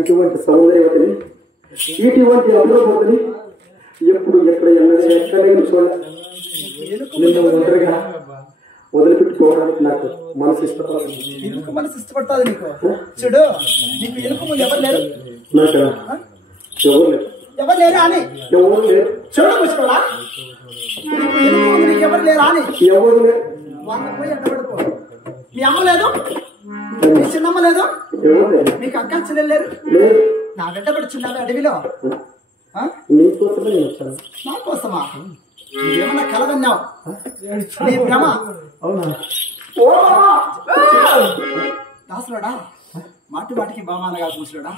ఇటువంటి సౌందర్యవతిని ఇటువంటి అమృతవతిని ఎప్పుడు ఎక్కడ ఎక్కడైనా చూడాలి. నిన్ను ఒంటరిగా వదిలిపెట్టుకోవడానికి నాకు మనసు ఇష్టపడాలి. ఎందుకు మనసు ఇష్టపడుతుంది నీకు? చూడు, నీకు ఎలుపు ఎవరు లేరు, నాకు ఎవరు లేరు, ఎవరు లేరా అని ఎవరు లేరు. చూడ కూర్చోడా, నీకు ఎలుపు నీకు ఎవరు లేరా అని ఎవరు లేరు. వాళ్ళ పోయి ఎట్ట పడుకో. మీ అమ్మ లేదు, మీ చిన్నమ్మ లేదు, మీకు అక్క చెల్లెలు లేరు. నా వెంట పడుచున్నాను అడవిలో. నీకోసమే నేను వచ్చాను. నా కోసమా? నువ్వేమన్నా కలదన్నావు, నీ భ్రమ. అవునా? దాసులోడా, మాటి వాటికి బామానగా కూర్చున్నాడా,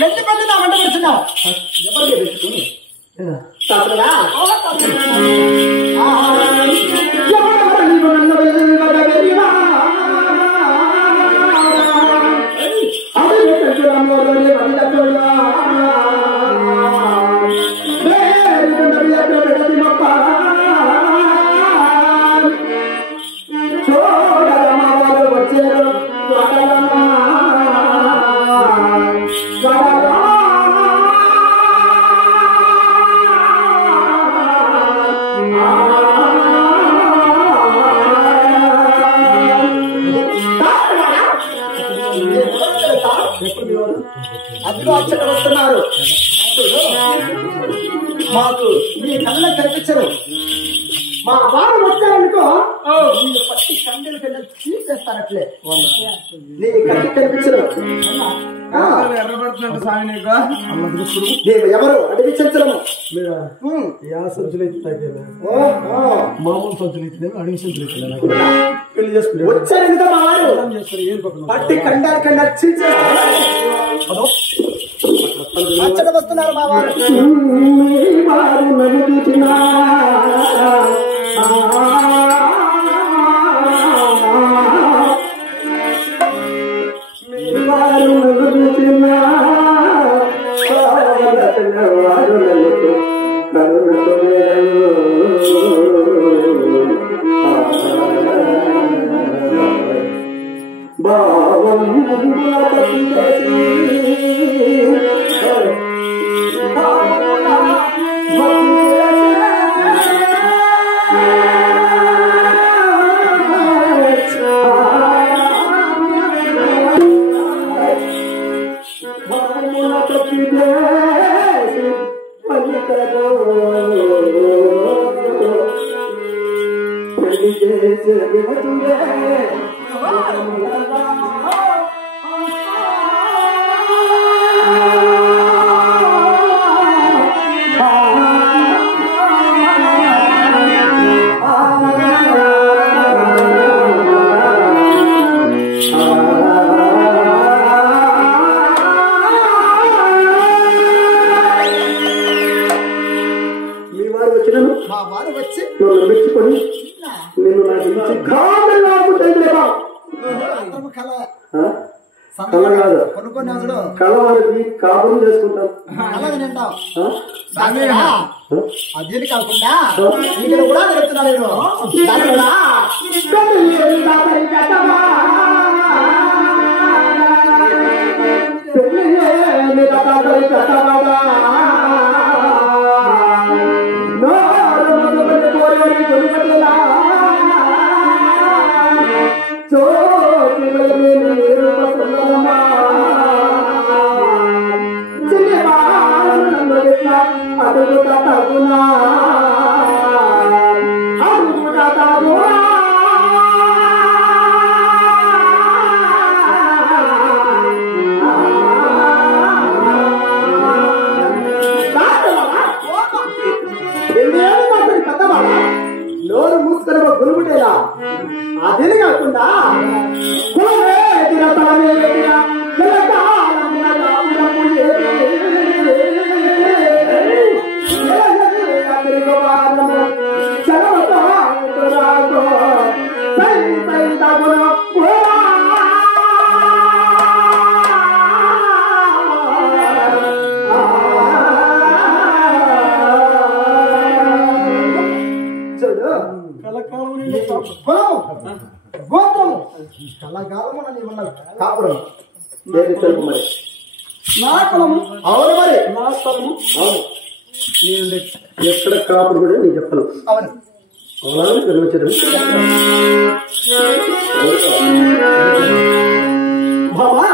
పెళ్లి పెళ్లి నా వెంట పడుచున్నావు. అదిలో అచ్చట వస్తున్నారు. మాకు మీ కళ్ళకు కనిపించరు. మా వారు వచ్చారనుకో నిన్ను పట్టి కండలు కింద తీసేస్తారట్లే. నీ కళ్ళకి కనిపించరు. ఎర్రబడుతున్నట్టు స్వామి నీకు. నేను ఎవరు? అడవి చంచలము. సంచులు అయితే మామూలు సంచులు అయితే అడవి సంచులు అయితే పెళ్లి చేసుకుని వచ్చారనుకో మా వారు పట్టి కండాలు కింద తీసేస్తారు. అచ్చట వస్తున్నారు మా వారు. కలవారికి కాపురం చేసుకుంటాం. అదేమి కాకుండా ఇక్కడ కూడా జరుగుతున్నాడు. కాలమున నీవు ఉన్న కాపురం ఏది తెలుపు మరి నా కులము అవును మరి నా స్థలము అవును నేను ఎక్కడ కాపుడు కూడా నేను చెప్పను. అవును అవునా నిర్వచనం బాబా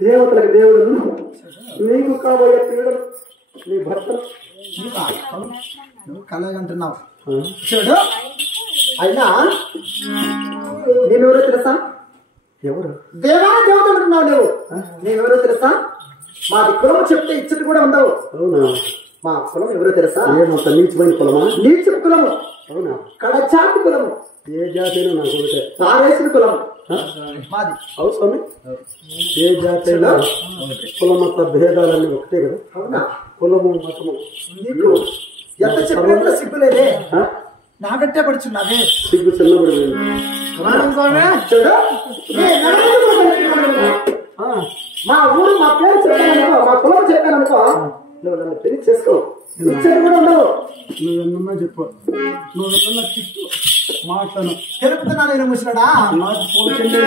దేవతలకు దేవుడు నీకు కాబోయే పీడలు నీ భర్త నువ్వు కలగంటున్నావు చూడు అయినా నేనెవరో తెలుసా ఎవరు దేవా దేవత అంటున్నావు నువ్వు నేనెవరో తెలుసా మాది కులము చెప్తే ఇచ్చటి కూడా ఉండవు అవునా మా కులం ఎవరో తెలుసా ఏమంత నీచమైన కులమా నీచు కులము అవునా కడచాటి కులము ఏ జాతి నాకు ఒకటే పారేసిన కులము మాది అవు స్వామి ఏ జాతి కుల మత భేదాలన్నీ ఒకటే కదా అవునా కులము మతము నీకు ఎంత చెప్పినంత సిగ్గులేదే నాగట్టే పడుచున్నావే సిగ్గు చిన్నబడి చూడు మా ఊరు మా పేరు చెప్పాననుకో మా కులం చెప్పాననుకో నువ్వు నన్ను పెళ్లి చేసుకో ఇచ్చేది కూడా ఉండవు నువ్వెన్నన్నా చెప్పు నువ్వెన్నన్నా చిక్కు మాట్లాడు తెలుపుతున్నా నేను ముసిరాడా నాకు పోల్చండి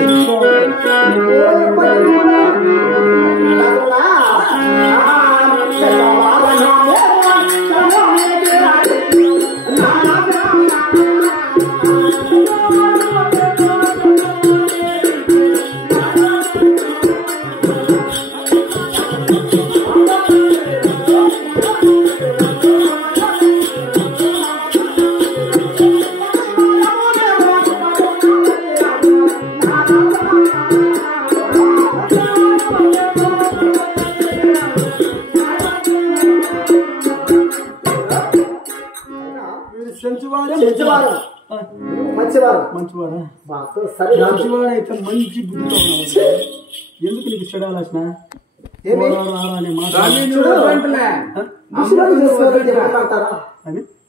మంచివాడా మంచివాడు అయితే మంచి బుద్ధితో ఉన్నావు ఎందుకు నీకు చెడాల్సిన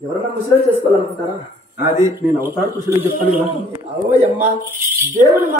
ఎవరన్నా ముసలి చేసుకోవాలనుకుంటారా అది నేను అవతార కృష్ణుడు చెప్తాను కదా అవయ్యమ్మా దేవుడు